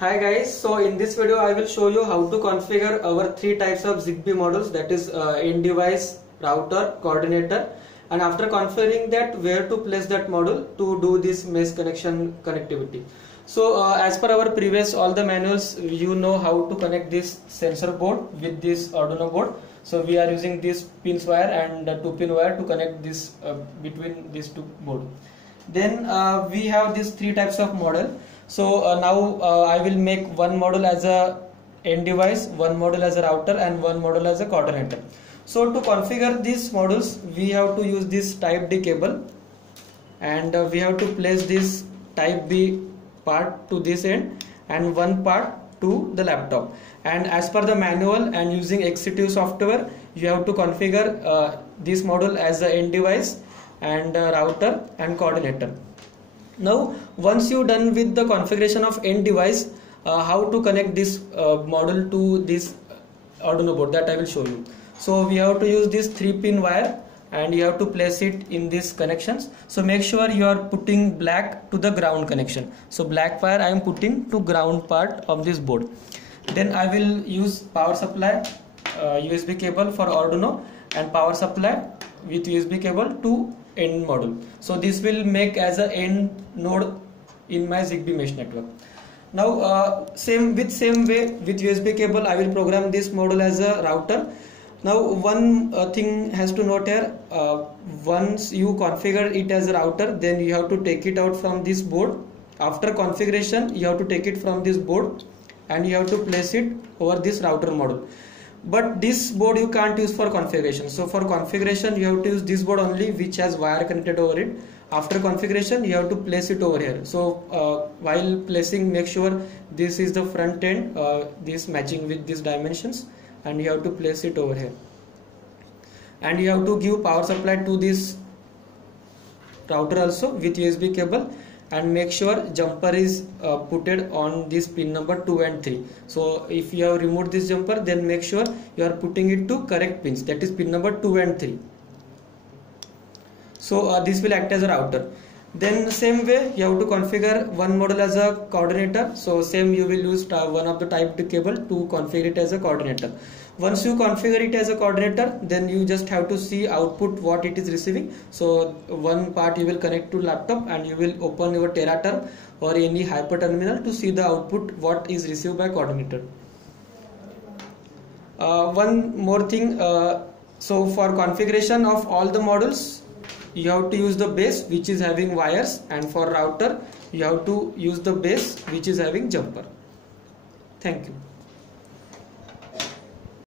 Hi guys, so in this video I will show you how to configure our three types of ZigBee modules, that is end device, router, coordinator, and after configuring that where to place that module to do this mesh connection connectivity. So as per our previous all the manuals, you know how to connect this sensor board with this Arduino board. So we are using this pins wire and 2-pin wire to connect this between these two board. Then we have these three types of model. So now I will make one module as a end device, one module as a router, and one module as a coordinator. So to configure these modules, we have to use this type D cable, and we have to place this type B part to this end and one part to the laptop. And as per the manual and using XCTU software, you have to configure this module as a end device and router and coordinator. Now once you done with the configuration of end device, how to connect this module to this Arduino board, that I will show you. So we have to use this 3-pin wire and you have to place it in these connections. So make sure you are putting black to the ground connection. So black wire I am putting to ground part of this board. Then I will use power supply USB cable for Arduino and power supply with USB cable to end module. So this will make as a end node in my ZigBee mesh network. Now same way with USB cable I will program this module as a router. Now one thing has to note here, once you configure it as a router, then you have to take it out from this board. After configuration you have to take it from this board and you have to place it over this router module. But this board you can't use for configuration. So for configuration you have to use this board only, which has wire connected over it. After configuration you have to place it over here. So while placing, make sure this is the front end, this matching with these dimensions, and you have to place it over here. And you have to give power supply to this router also with USB cable, and make sure jumper is putted on this pin number 2 and 3. So if you have removed this jumper, then make sure you are putting it to correct pins, that is pin number 2 and 3. So this will act as a router. Then same way you have to configure one module as a coordinator. So same you will use one of the type D cable to configure it as a coordinator. Once you configure it as a coordinator, then you just have to see output what it is receiving. So one part you will connect to laptop and you will open your Teraterm or any hyper terminal to see the output what is received by coordinator. One more thing, so for configuration of all the modules you have to use the base which is having wires, and for router you have to use the base which is having jumper. Thank you.